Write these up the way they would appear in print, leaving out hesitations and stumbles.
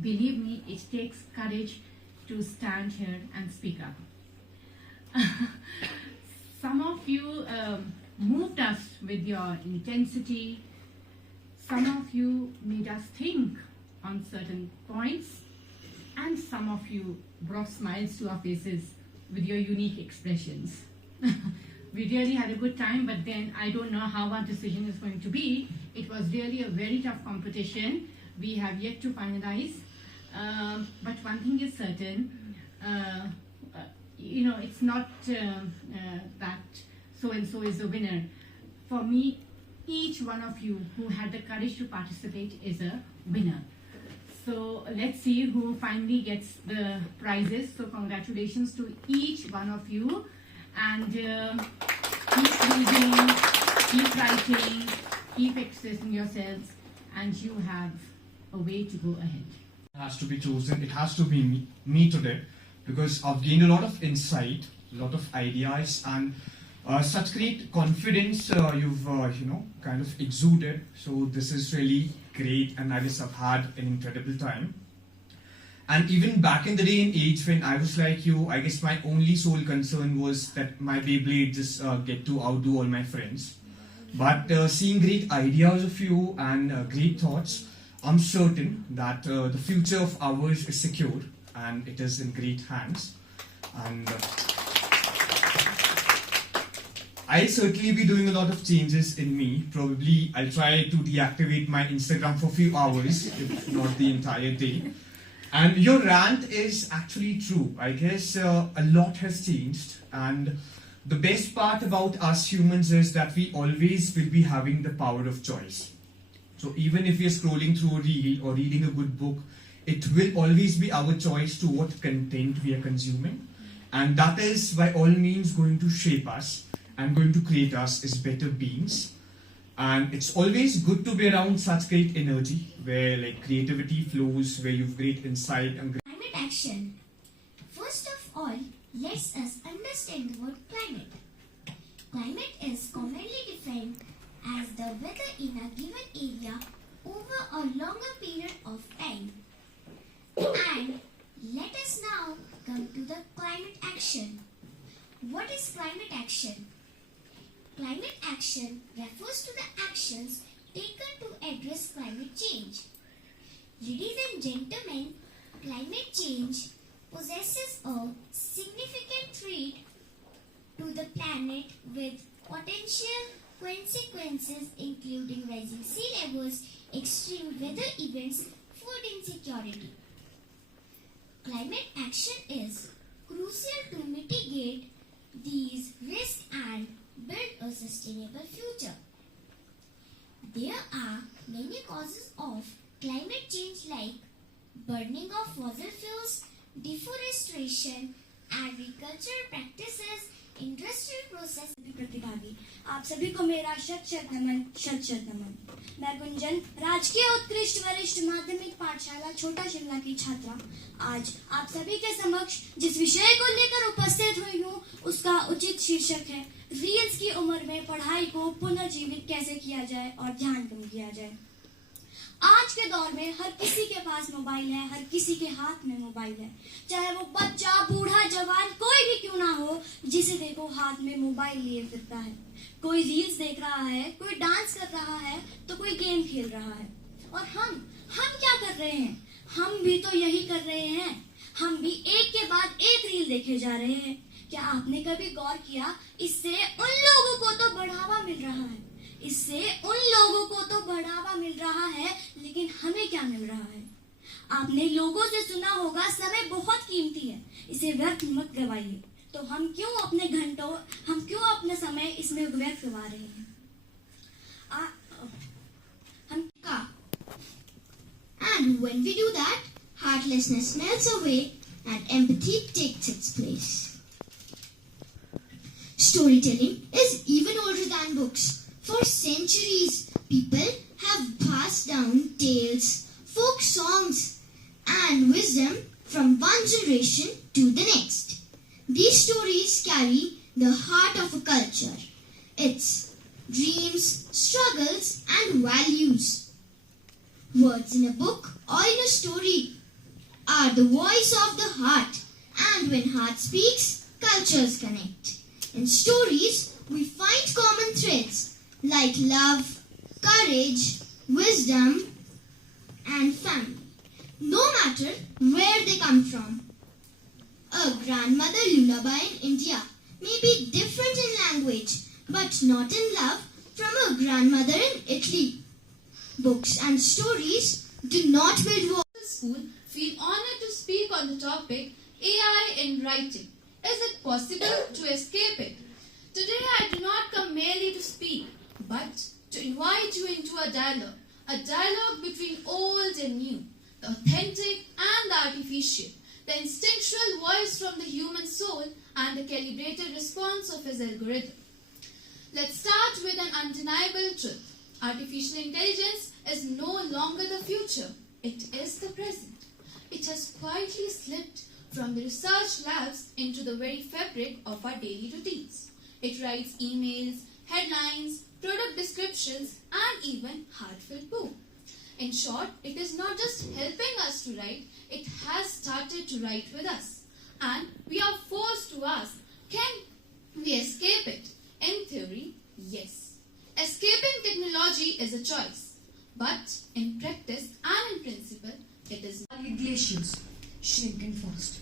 believe me, it takes courage to stand here and speak up. Some of you moved us with your intensity. Some of you made us think on certain points, and some of you brought smiles to our faces with your unique expressions. We really had a good time, but then I don't know how our decision is going to be. It was really a very tough competition. We have yet to finalize, but one thing is certain, it's not that so-and-so is a winner. For me, each one of you who had the courage to participate is a winner. So let's see who finally gets the prizes. So congratulations to each one of you, and keep reading, keep writing, keep expressing yourselves, and you have a way to go ahead. It has to be chosen. It has to be me today, because I've gained a lot of insight, a lot of ideas, and such great confidence you've kind of exuded. So this is really great, and I guess I've had an incredible time. And even back in the day in age when I was like you, I guess my only sole concern was that my Beyblade just get to outdo all my friends. But seeing great ideas of you and great thoughts, I'm certain that the future of ours is secure and it is in great hands. And I'll certainly be doing a lot of changes in me. Probably I'll try to deactivate my Instagram for a few hours, if not the entire day. And your rant is actually true. I guess a lot has changed, and the best part about us humans is that we always will be having the power of choice. So even if we are scrolling through a reel or reading a good book, it will always be our choice to what content we are consuming. And that is by all means going to shape us and going to create us as better beings. And it's always good to be around such great energy, where like creativity flows, where you've great insight and climate action. First of all, let's us understand the word climate. Climate is commonly defined as the weather in a given area over a longer period of time. And let us now come to the climate action. What is climate action? Climate action refers to the actions taken to address climate change. Ladies and gentlemen, climate change possesses a significant threat to the planet with potential consequences including rising sea levels, extreme weather events, food insecurity. Climate action is crucial to mitigate these risks and build a sustainable future. There are many causes of climate change like burning of fossil fuels, deforestation, agricultural practices, industrial process. प्रतिभागी आप सभी को मेरा शत नमन। मैं गुंजन राजकीय उत्कृष्ट वरिष्ठ माध्यमिक पाठशाला छोटा शिमला की छात्रा आज आप सभी के समक्ष जिस विषय को लेकर उपस्थित हुई हूँ उसका उचित शीर्षक है रील्स की उम्र में पढ़ाई को पुनर्जीवित कैसे किया जाए और ध्यान कम किया जाए। आज के दौर में हर किसी के पास मोबाइल है, हर किसी के हाथ में मोबाइल है, चाहे वो बच्चा बूढ़ा जवान कोई भी क्यों ना हो, जिसे देखो हाथ में मोबाइल लिए फिरता है। कोई रील्स देख रहा है, कोई डांस कर रहा है, तो कोई गेम खेल रहा है। और हम क्या कर रहे हैं? हम भी तो यही कर रहे हैं। हम भी एक के बाद एक रील देखे जा रहे हैं। क्या आपने कभी गौर किया इससे उन लोगों को तो बढ़ावा मिल रहा है, इससे उन लोगों को तो बढ़ावा मिल रहा है, लेकिन हमें क्या मिल रहा है? आपने लोगों से सुना होगा समय बहुत कीमती है, इसे व्यर्थ मत गवाइए। तो हम क्यों अपने समय इसमें व्यर्थ गवा रहे हैं? And when we do that, heartlessness melts away and empathy takes its place. Storytelling is even older than books. For centuries, people have passed down tales, folk songs, and wisdom from one generation to the next. These stories carry the heart of a culture, its dreams, struggles, and values. Words in a book or in a story are the voice of the heart, and when heart speaks, cultures connect. In stories, we find common threads like love, courage, wisdom, and family, no matter where they come from. A grandmother lullaby in India may be different in language, but not in love from a grandmother in Italy. Books and stories do not build walls. School feel honored to speak on the topic AI in writing. Is it possible to escape it? Today I do not come merely to speak, but to invite you into a dialogue between old and new, the authentic and the artificial, the instinctual voice from the human soul and the calibrated response of his algorithm. Let's start with an undeniable truth. Artificial intelligence is no longer the future. It is the present. It has quietly slipped from the research labs into the very fabric of our daily routines. It writes emails, headlines, product descriptions, and even heartfelt poem. In short, it is not just helping us to write, it has started to write with us. And we are forced to ask, can we escape it? In theory, yes. Escaping technology is a choice. But in practice and in principle, it is not. Glaciers shrinking fast.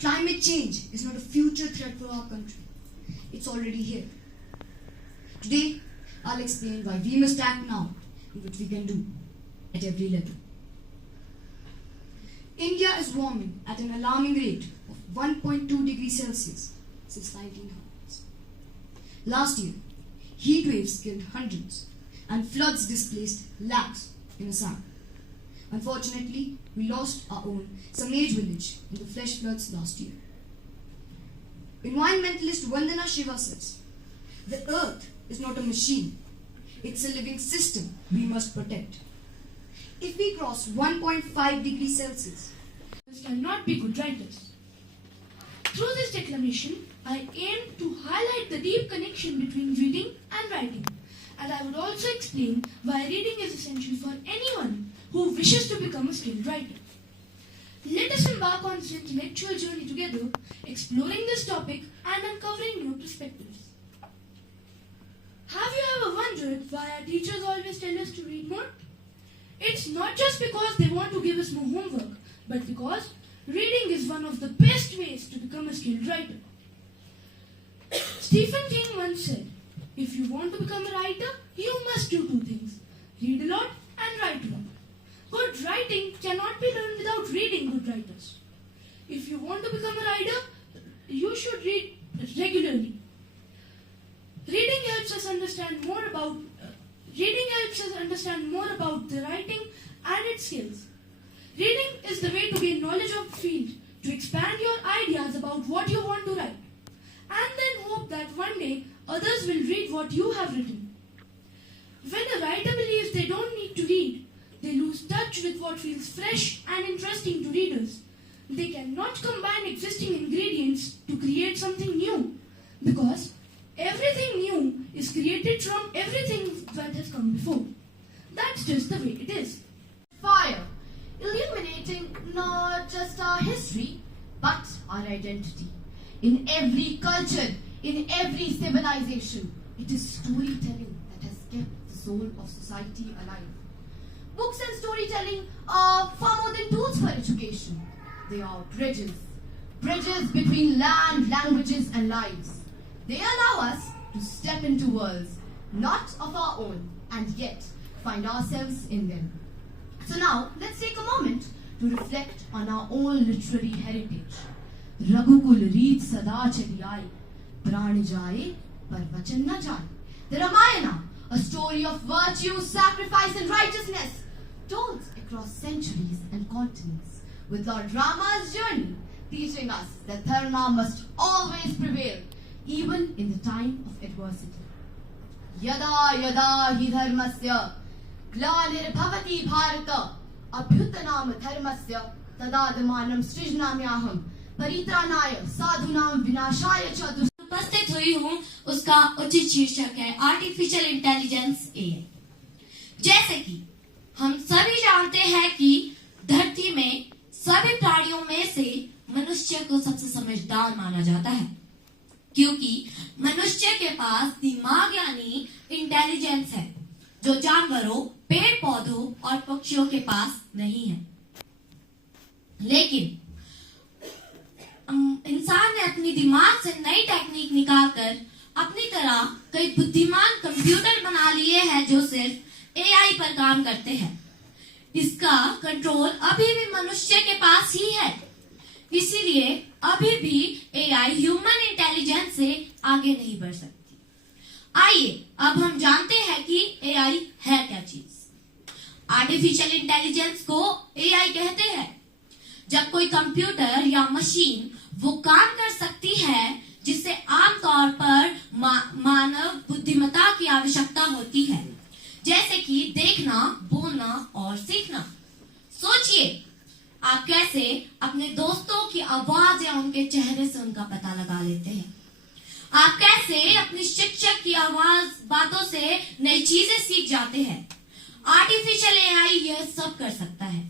Climate change is not a future threat for our country. It's already here. Today, I'll explain why we must act now and what we can do at every level. India is warming at an alarming rate of 1.2 degrees Celsius since 1900s. Last year, heat waves killed hundreds and floods displaced lakhs in Assam. Unfortunately, we lost our own Samej village in the flash floods last year. Environmentalist Vandana Shiva says, the earth is not a machine, it's a living system we must protect. If we cross 1.5 degrees Celsius, we cannot be good writers. Through this declamation, I aim to highlight the deep connection between reading and writing, and I would also explain why reading is essential for anyone who wishes to become a skilled writer. Let us embark on this intellectual journey together, exploring this topic and uncovering new perspectives. Have you ever wondered why our teachers always tell us to read more? It's not just because they want to give us more homework, but because reading is one of the best ways to become a skilled writer. Stephen King once said, if you want to become a writer, you must do two things: read a lot and write a lot. Good writing cannot be learned without reading good writers. If you want to become a writer, you should read regularly. Reading helps us understand more about the writing and its skills. Reading is the way to gain knowledge of the field, to expand your ideas about what you want to write, and then hope that one day others will read what you have written. When a writer believes they don't need to read, they lose touch with what feels fresh and interesting to readers. They cannot combine existing ingredients to create something new, because everything new is created from everything that has come before. That's just the way it is. Fire, illuminating not just our history, but our identity. In every culture, in every civilization, it is storytelling that has kept the soul of society alive. Books and storytelling are far more than tools for education. They are bridges. Bridges between land, languages, and lives. They allow us to step into worlds not of our own and yet find ourselves in them. So now, let's take a moment to reflect on our own literary heritage. Raghukul read sada chali aaye, pran jaye, par vachan na jaye. The Ramayana, a story of virtue, sacrifice, and righteousness, told across centuries and continents, with Lord Rama's journey teaching us that dharma must always prevail, even in the time of adversity. Yada yada hi dharmasya glanirбhavati bharata abhyutanam dharmasya tadadamanam srijnamyaham परित्राणाय साधुनाम विनाशाय च उपस्थित हुई हूँ उसका उचित शीर्षक है आर्टिफिशियल इंटेलिजेंस एआई। जैसे कि हम सभी जानते हैं कि धरती में समझदार माना जाता है, क्योंकि मनुष्य के पास दिमाग यानी इंटेलिजेंस है, जो जानवरों, पेड़ पौधों और पक्षियों के पास नहीं है। लेकिन इंसान ने अपनी दिमाग से नई टेक्निक निकालकर अपनी तरह कई बुद्धिमान कंप्यूटर बना लिए हैं जो सिर्फ एआई पर काम करते हैं। इसका कंट्रोल अभी भी मनुष्य के पास ही है, इसीलिए अभी भी एआई ह्यूमन इंटेलिजेंस से आगे नहीं बढ़ सकती। आइए अब हम जानते हैं कि एआई है क्या चीज। आर्टिफिशियल इंटेलिजेंस को एआई कहते हैं जब कोई कंप्यूटर या मशीन वो काम कर सकती है जिससे आमतौर पर मानव बुद्धिमत्ता की आवश्यकता होती है, जैसे कि देखना, बोलना और सीखना। सोचिए आप कैसे अपने दोस्तों की आवाज या उनके चेहरे से उनका पता लगा लेते हैं। आप कैसे अपने शिक्षक की आवाज, बातों से नई चीजें सीख जाते हैं। आर्टिफिशियल एआई यह सब कर सकता है।